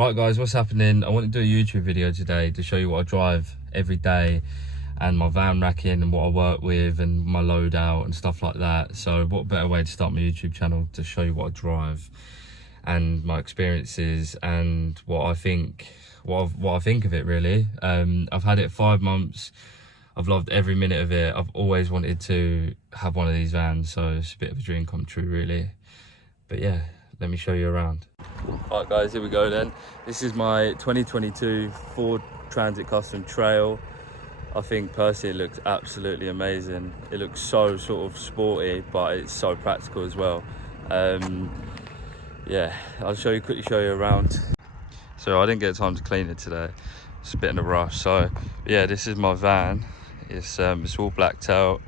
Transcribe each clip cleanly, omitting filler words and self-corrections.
Right guys, what's happening? I want to do a YouTube video today to show you what I drive every day and my van racking and what I work with and my loadout and stuff like that. So what better way to start my YouTube channel to show you what I drive and my experiences and what I think of it really. I've had it 5 months. I've loved every minute of it. I've always wanted to have one of these vans, so it's a bit of a dream come true really. But yeah, let me show you around. Alright guys, here we go then. This is my 2022 Ford Transit Custom Trail. I think personally it looks absolutely amazing. It looks so sort of sporty, but it's so practical as well. Yeah, I'll quickly show you around. So I didn't get time to clean it today. It's a bit in a rush. So yeah, this is my van. It's all blacked out.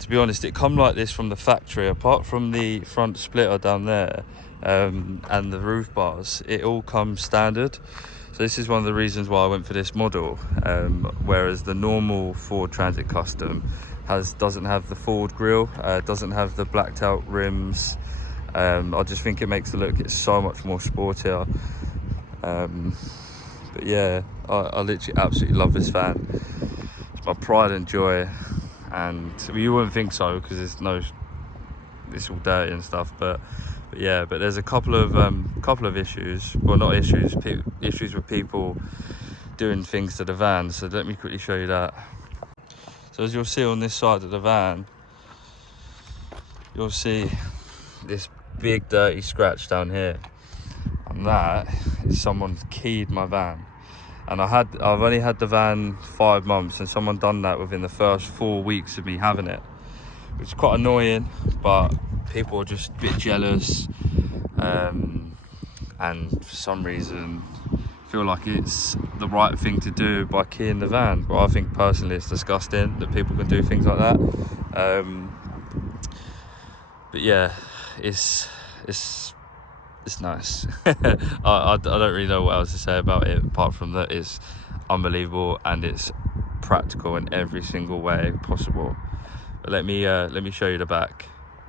To be honest, it come like this from the factory, apart from the front splitter down there and the roof bars, it all comes standard. So this is one of the reasons why I went for this model, whereas the normal Ford Transit Custom doesn't have the Ford grille, doesn't have the blacked out rims. I just think it makes the look, it's so much more sportier. But yeah, I literally absolutely love this van. It's my pride and joy. And you wouldn't think so because it's all dirty and stuff, but yeah, but there's a couple of issues, well not issues, issues with people doing things to the van. So let me quickly show you that. So as you'll see on this side of the van, you'll see this big dirty scratch down here, and that is someone's keyed my van. And I've only had the van 5 months, and someone done that within the first 4 weeks of me having it, which is quite annoying. But people are just a bit jealous, and for some reason feel like it's the right thing to do by keying the van. But I think personally it's disgusting that people can do things like that. But yeah, it's nice. I don't really know what else to say about it apart from that it's unbelievable and it's practical in every single way possible. But let me show you the back.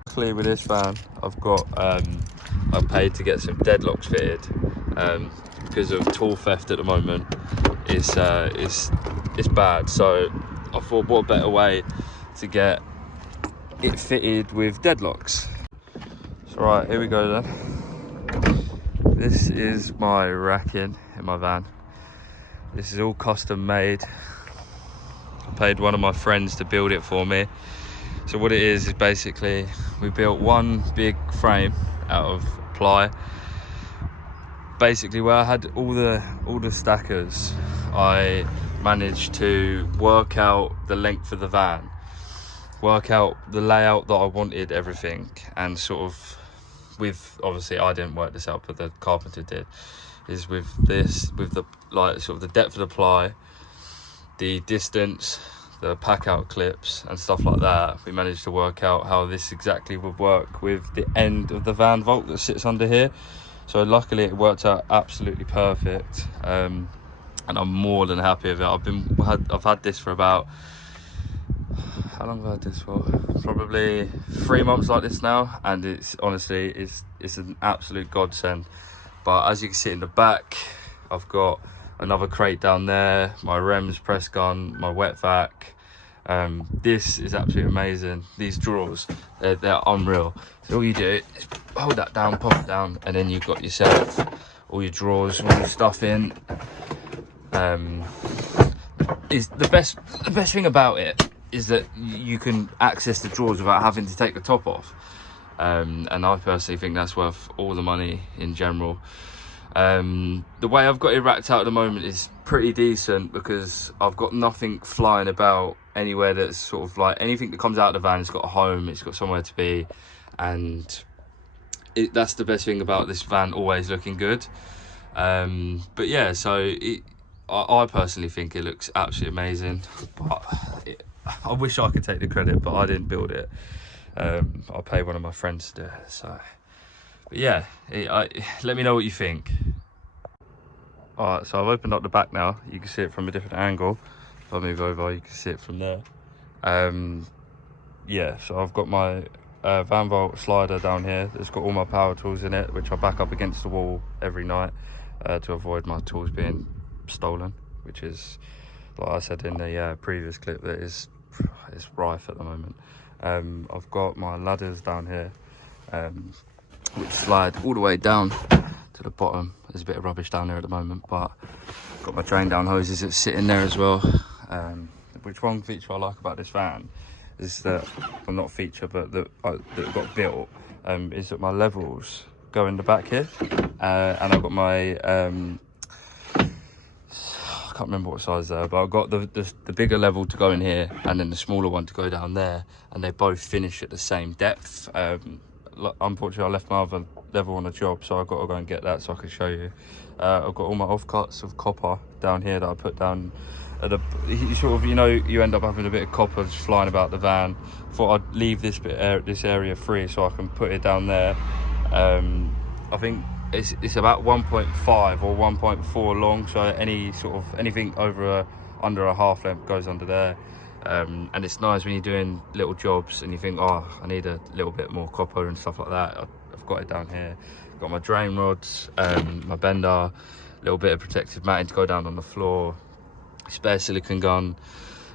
Luckily with this van, I paid to get some deadlocks fitted because of tool theft at the moment. It's bad, so I thought what a better way to get it fitted with deadlocks. So right, here we go then. This is my racking in my van. This is all custom made. I paid one of my friends to build it for me. So what it is basically we built one big frame out of ply. Basically where I had all the stackers, I managed to work out the length of the van, work out the layout that I wanted, everything, and sort of obviously I didn't work this out, but the carpenter did, is with the sort of the depth of the ply, the distance, the pack out clips and stuff like that. We managed to work out how this exactly would work with the end of the van vault that sits under here. So luckily it worked out absolutely perfect, and I'm more than happy with it. I've had this for about, how long have I had this for? Probably 3 months like this now, and it's honestly it's an absolute godsend. But as you can see in the back, I've got another crate down there, my REMS press gun, my wet vac. This is absolutely amazing. These drawers, they're unreal. So all you do is hold that down, pop it down, and then you've got yourself all your drawers, all your stuff in. Is the best thing about it is that you can access the drawers without having to take the top off, and I personally think that's worth all the money in general. The way I've got it racked out at the moment is pretty decent because I've got nothing flying about anywhere that's sort of like, anything that comes out of the van, it's got a home, it's got somewhere to be, and that's the best thing about this van always looking good. But yeah, so I personally think it looks absolutely amazing, but I wish I could take the credit, but I didn't build it. I paid one of my friends to do it. So, but yeah, let me know what you think. All right, so I've opened up the back now. You can see it from a different angle. If I move over, you can see it from there. Yeah, so I've got my van vault slider down here. It's got all my power tools in it, which I back up against the wall every night. to avoid my tools being stolen, which is, like I said in the previous clip, that is rife at the moment. I've got my ladders down here, which slide all the way down to the bottom. There's a bit of rubbish down there at the moment, but I've got my drain down hoses that sit in there as well. Which one feature I like about this van is that, well, not feature, but that got built, is that my levels go in the back here, and I've got my I can't remember what size there, but I've got the bigger level to go in here, and then the smaller one to go down there, and they both finish at the same depth. Unfortunately, I left my other level on a job, so I've got to go and get that so I can show you. I've got all my offcuts of copper down here that I put down at the, you end up having a bit of copper just flying about the van. Thought I'd leave this area free so I can put it down there. I think it's about 1.5 or 1.4 long, so anything under a half length goes under there. And it's nice when you're doing little jobs and you think, oh, I need a little bit more copper and stuff like that. I've got it down here. Got my drain rods, my bender, a little bit of protective matting to go down on the floor, spare silicone gun,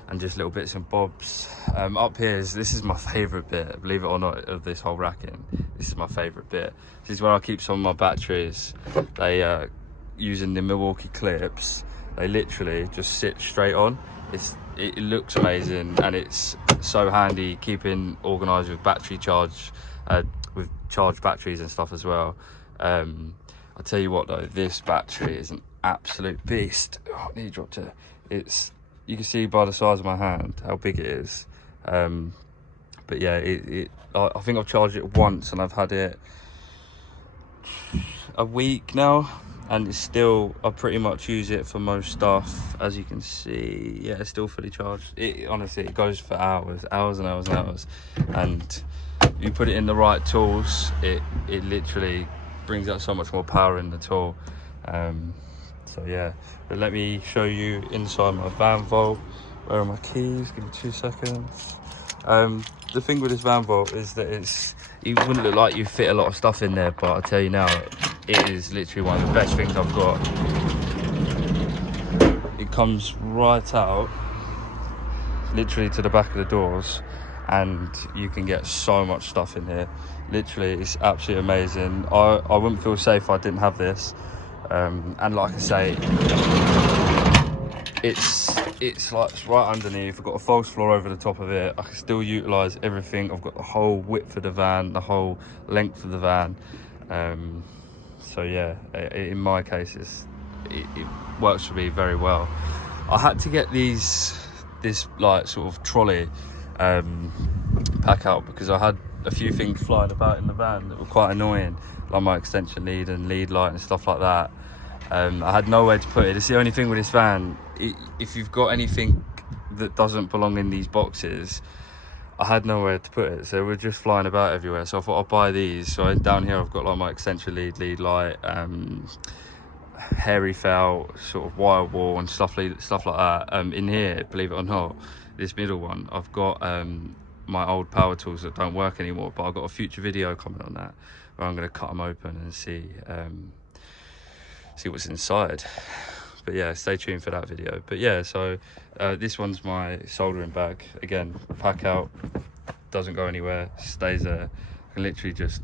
and just little bits and bobs. Up here, this is my favourite bit, believe it or not, of this whole racking. This is my favourite bit. This is where I keep some of my batteries. They using the Milwaukee clips, they literally just sit straight on. It looks amazing, and it's so handy keeping organised with battery charge, with charged batteries and stuff as well. I'll tell you what though, this battery is an absolute beast. Oh, knee dropped it. You can see by the size of my hand how big it is. But yeah, I think I've charged it once and I've had it a week now, and it's still, I pretty much use it for most stuff. As you can see, yeah, it's still fully charged. Honestly, it goes for hours and hours and hours. And you put it in the right tools, it literally brings out so much more power in the tool. So yeah, but let me show you inside my van vault. Where are my keys? Give me 2 seconds. The thing with this van vault is that it wouldn't look like you fit a lot of stuff in there, but I'll tell you now, it is literally one of the best things I've got. It comes right out, literally to the back of the doors, and you can get so much stuff in here. Literally, it's absolutely amazing. I wouldn't feel safe if I didn't have this. And like I say, it's like right underneath. I've got a false floor over the top of it. I can still utilise everything. I've got the whole width of the van, the whole length of the van. So yeah, in my case, it works for me very well. I had to get this like sort of trolley pack out because I had a few things flying about in the van that were quite annoying, like my extension lead and lead light and stuff like that. I had nowhere to put it. It's the only thing with this van, if you've got anything that doesn't belong in these boxes, I had nowhere to put it, so we're just flying about everywhere. So I thought I'd buy these. So down here I've got like my extension lead light, hairy felt, sort of wire wall and stuff like that. In here, believe it or not, this middle one, I've got my old power tools that don't work anymore, but I've got a future video coming on that where I'm going to cut them open and see what's inside. But yeah, stay tuned for that video. But yeah, so this one's my soldering bag. Again, pack out, doesn't go anywhere, stays there. I can literally just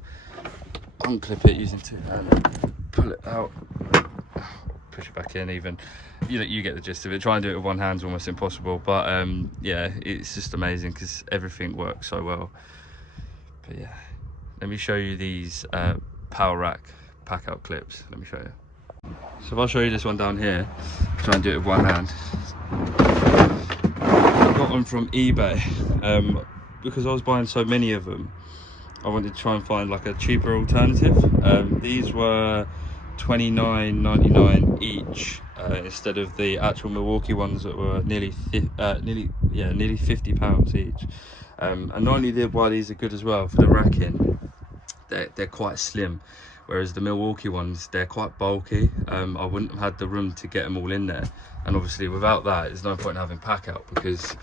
unclip it using two hands, pull it out, push it back in. Even you get the gist of it. Try and do it with one hand's almost impossible, but yeah, it's just amazing because everything works so well. But yeah, let me show you these power rack pack out clips. Let me show you. So if I show you this one down here, try and do it with one hand. I got them from eBay because I was buying so many of them. I wanted to try and find like a cheaper alternative. These were $29.99 each instead of the actual Milwaukee ones that were nearly £50 each. And not only why these are good as well for the racking, they're quite slim. Whereas the Milwaukee ones, they're quite bulky. I wouldn't have had the room to get them all in there. And obviously without that, there's no point in having pack out because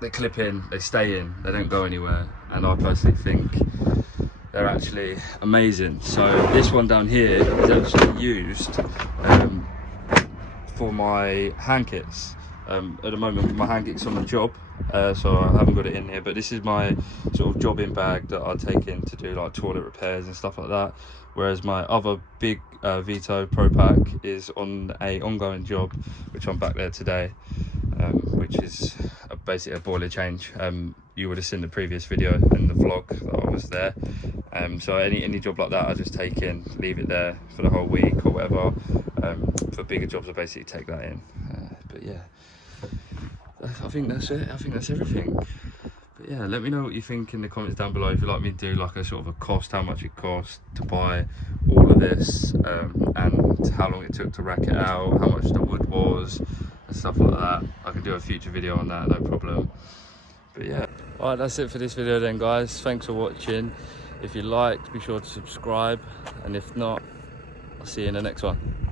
they clip in, they stay in, they don't go anywhere. And I personally think they're actually amazing. So this one down here is actually used for my hand kits. At the moment my hand kit's on the job, so I haven't got it in here, but this is my sort of jobbing bag that I take in to do like toilet repairs and stuff like that, whereas my other big Vito Pro Pack is on a ongoing job, which I'm back there today, which is basically a boiler change. You would have seen the previous video and the vlog that I was there. So any job like that I just take in, leave it there for the whole week or whatever. For bigger jobs I basically take that in, but yeah, I think that's it. I think that's everything. But yeah, let me know what you think in the comments down below. If you'd like me to do like a sort of a cost, how much it cost to buy all of this, and how long it took to rack it out, how much the wood was and stuff like that. I can do a future video on that, no problem. But yeah, all right, that's it for this video then, guys. Thanks for watching. If you liked, be sure to subscribe, and if not, I'll see you in the next one.